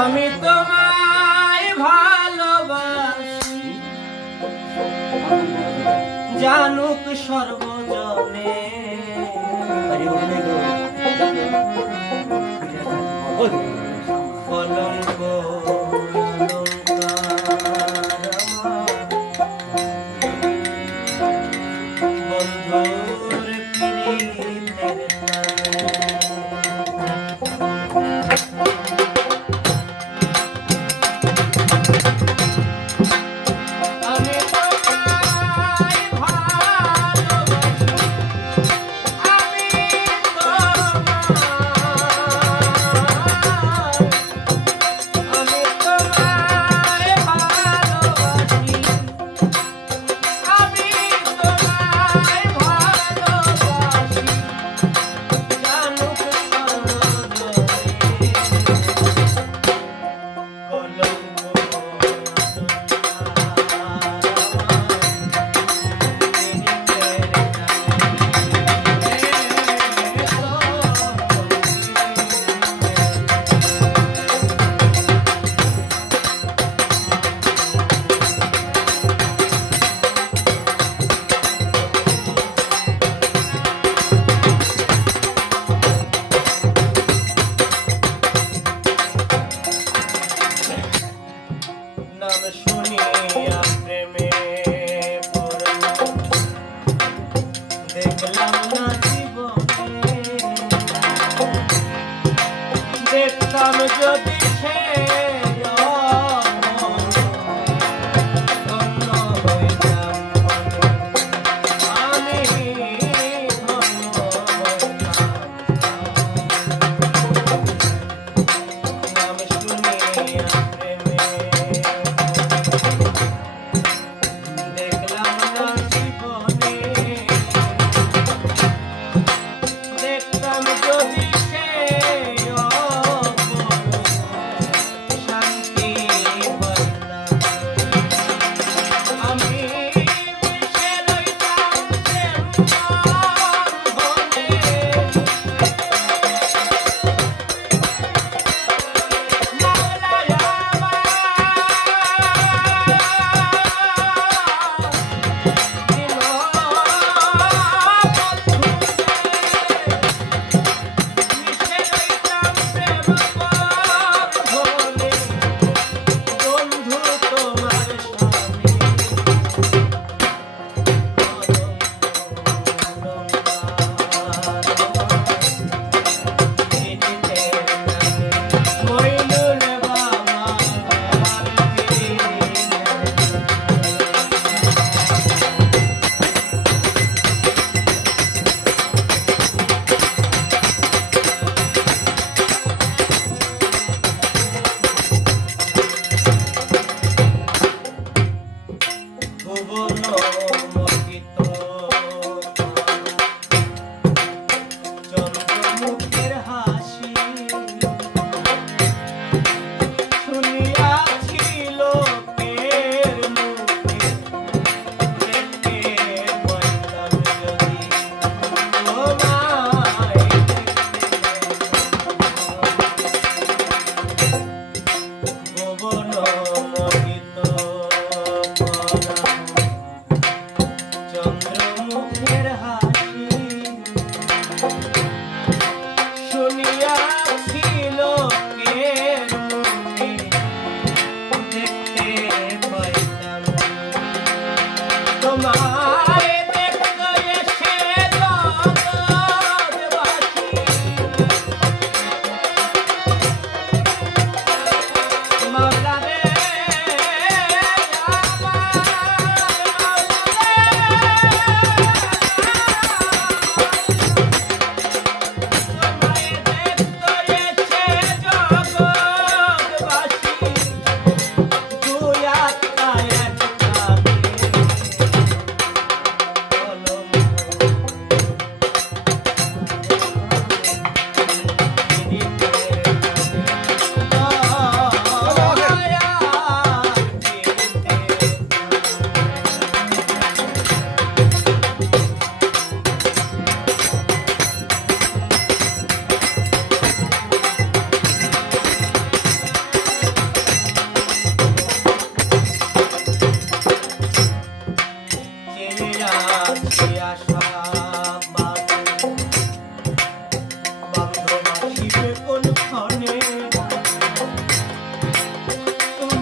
আমি তোমায় ভালোবাসি। জানুক সর্বজনে। দেখতাম যদি সে